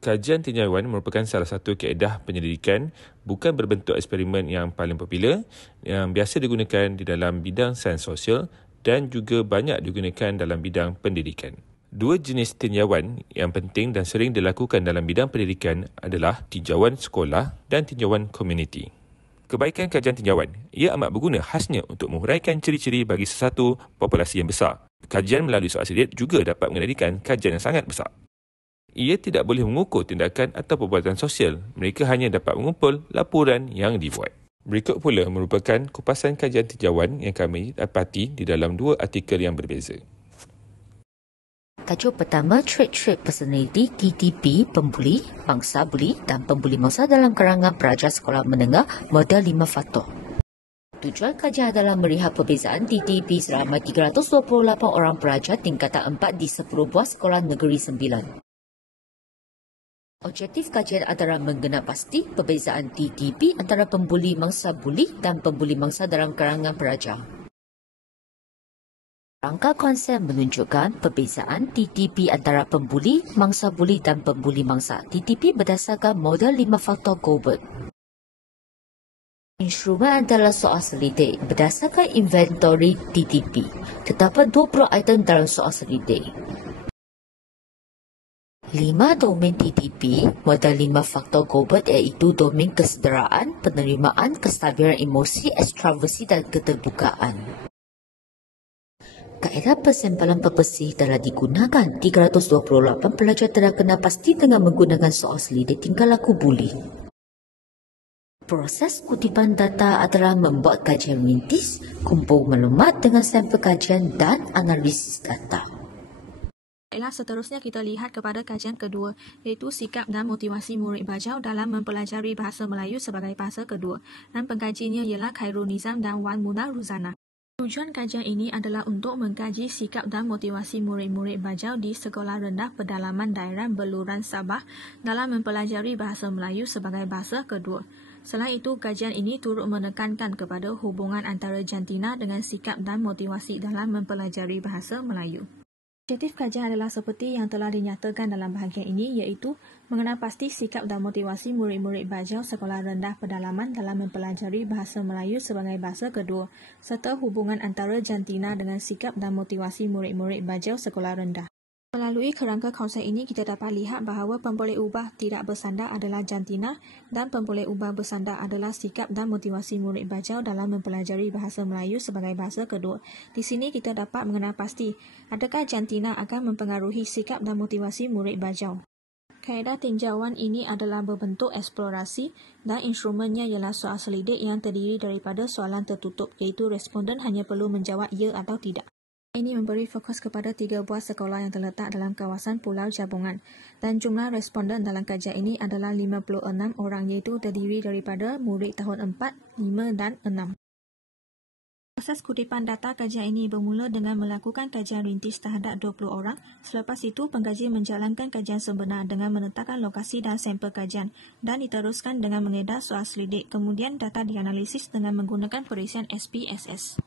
Kajian tinjauan merupakan salah satu kaedah penyelidikan bukan berbentuk eksperimen yang paling popular yang biasa digunakan di dalam bidang sains sosial dan juga banyak digunakan dalam bidang pendidikan. Dua jenis tinjauan yang penting dan sering dilakukan dalam bidang pendidikan adalah tinjauan sekolah dan tinjauan komuniti. Kebaikan kajian tinjauan, ia amat berguna khasnya untuk menguraikan ciri-ciri bagi sesuatu populasi yang besar. Kajian melalui soal selit juga dapat mengendalikan kajian yang sangat besar. Ia tidak boleh mengukur tindakan atau perbuatan sosial. Mereka hanya dapat mengumpul laporan yang dibuat. Berikut pula merupakan kupasan kajian tinjauan yang kami dapati di dalam dua artikel yang berbeza. Tajuk pertama, Trait Personality TTP, Pembuli, Mangsa Buli dan Pembuli Mangsa dalam kalangan pelajar sekolah menengah model 5 faktor. Tujuan kajian adalah melihat perbezaan TTP selama 328 orang pelajar tingkatan 4 di 10 buah sekolah negeri 9. Objektif kajian adalah mengenal pasti perbezaan TTP antara pembuli mangsa buli dan pembuli mangsa dalam kalangan pelajar. Rangka konsep menunjukkan perbezaan TTP antara pembuli, mangsa buli dan pembuli mangsa. TTP berdasarkan model 5 faktor Gilbert. Instrumen adalah soal selidik berdasarkan inventory TTP. Terdapat 20 item dalam soal selidik. 5 domain TTP, model 5 faktor Gilbert iaitu domain kesederaan, penerimaan, kestabilan emosi, ekstraversi dan keterbukaan. Kaedah persampalan pepesih telah digunakan. 328 pelajar telah kenal pasti dengan menggunakan soal selidik tingkah laku buli. Proses kutipan data adalah membuat kajian rintis, kumpul maklumat dengan sampel kajian dan analisis data. Baiklah, seterusnya kita lihat kepada kajian kedua, iaitu sikap dan motivasi murid belajar dalam mempelajari bahasa Melayu sebagai bahasa kedua. Dan pengkajinya ialah Khairul Nizam dan Wan Munah Ruzana. Tujuan kajian ini adalah untuk mengkaji sikap dan motivasi murid-murid belajar di Sekolah Rendah Pedalaman Daerah Beluran Sabah dalam mempelajari bahasa Melayu sebagai bahasa kedua. Selain itu, kajian ini turut menekankan kepada hubungan antara jantina dengan sikap dan motivasi dalam mempelajari bahasa Melayu. Objektif kajian adalah seperti yang telah dinyatakan dalam bahagian ini, iaitu mengenal pasti sikap dan motivasi murid-murid belajar sekolah rendah pedalaman dalam mempelajari bahasa Melayu sebagai bahasa kedua, serta hubungan antara jantina dengan sikap dan motivasi murid-murid belajar sekolah rendah. Melalui kerangka konsep ini, kita dapat lihat bahawa pemboleh ubah tidak bersandar adalah jantina dan pemboleh ubah bersandar adalah sikap dan motivasi murid belajar dalam mempelajari bahasa Melayu sebagai bahasa kedua. Di sini kita dapat mengenal pasti adakah jantina akan mempengaruhi sikap dan motivasi murid belajar. Kaedah tinjauan ini adalah berbentuk eksplorasi dan instrumennya ialah soal selidik yang terdiri daripada soalan tertutup, iaitu responden hanya perlu menjawab ya atau tidak. Ini memberi fokus kepada 3 buah sekolah yang terletak dalam kawasan Pulau Jabungan dan jumlah responden dalam kajian ini adalah 56 orang, iaitu terdiri daripada murid tahun 4, 5 dan 6. Proses kutipan data kajian ini bermula dengan melakukan kajian rintis terhadap 20 orang. Selepas itu, pengkaji menjalankan kajian sebenar dengan menetapkan lokasi dan sampel kajian dan diteruskan dengan mengedar soal selidik. Kemudian data dianalisis dengan menggunakan perisian SPSS.